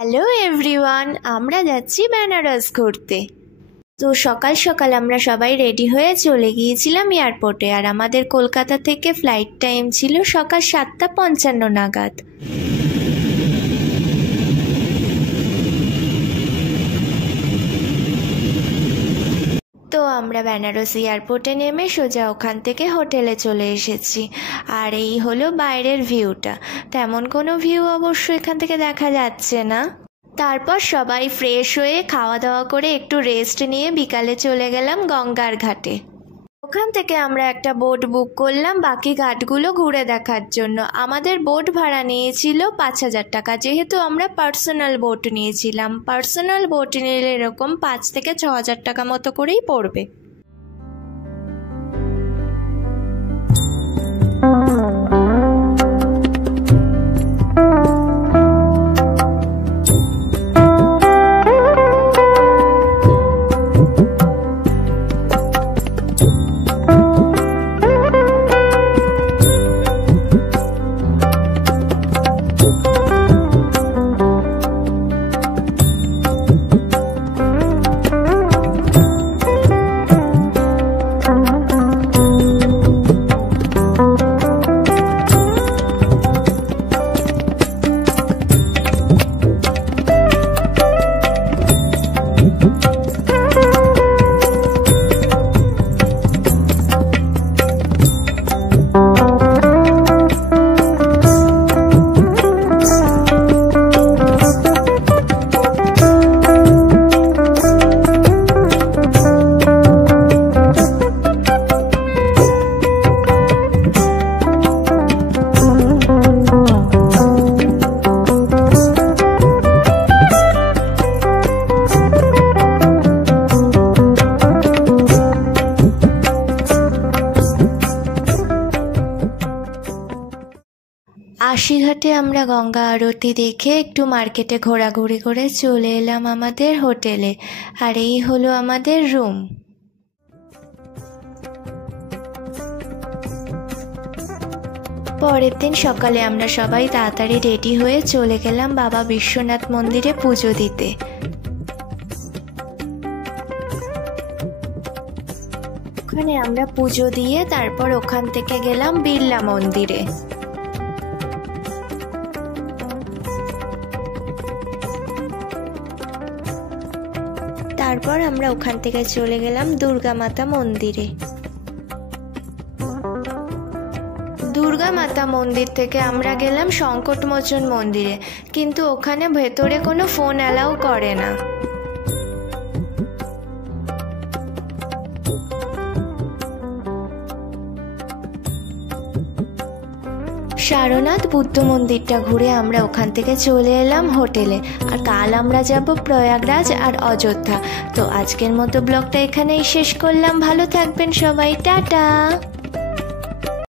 Hello everyone, আমরা যাচ্ছি বেনারস ঘুরতে। তো সকাল সকাল আমরা সবাই রেডি হয়ে চলে গিয়েছিলাম এয়ারপোর্টে। আর আমাদের কলকাতা থেকে ফ্লাইট টাইম ছিল সকাল 7:55 নাগাদ। তো আমরা বেনারস এয়ারপোর্টে নেমে সোজা ওখান থেকে হোটেলে চলে এসেছি। আর এই হলো বাইরের ভিউটা। তেমন কোনো ভিউ অবশ্য এখান থেকে দেখা যাচ্ছে না। তারপর সবাই ফ্রেশ হয়ে খাওয়া দাওয়া করে একটু রেস্ট নিয়ে বিকালে চলে গেলাম গঙ্গার ঘাটে। ওখান থেকে আমরা একটা বোট বুক করলাম বাকি ঘাটগুলো ঘুরে দেখার জন্য। আমাদের বোট ভাড়া নিয়েছিল 5,000 টাকা, যেহেতু আমরা পার্সোনাল বোট নিয়েছিলাম। পার্সোনাল বোট নিলে এরকম 5 থেকে 6,000 টাকা মতো করেই পড়বে। আশিঘাটে আমরা গঙ্গা আরতি দেখে একটু মার্কেটে ঘোরাঘুরি করে চলে এলাম আমাদের হোটেলে। আর এই হলো আমাদের রুম। পরের দিন সকালে আমরা সবাই তাড়াতাড়ি রেডি হয়ে চলে গেলাম বাবা বিশ্বনাথ মন্দিরে পুজো দিতে। ওখানে আমরা পুজো দিয়ে তারপর ওখান থেকে গেলাম বিড়লা মন্দিরে। তারপর আমরা ওখান থেকে চলে গেলাম দুর্গা মাতা মন্দিরে। দুর্গা মাতা মন্দির থেকে আমরা গেলাম সংকটমোচন মন্দিরে, কিন্তু ওখানে ভেতরে কোনো ফোন অ্যালাউ করে না। সারনাথ বুদ্ধ মন্দিরটা ঘুরে আমরা ওখান থেকে চলে এলাম হোটেলে। আর কাল আমরা যাব প্রয়াগরাজ আর অযোধ্যা। তো আজকের মতো ব্লগটা এখানেই শেষ করলাম। ভালো থাকবেন সবাই, টাটা।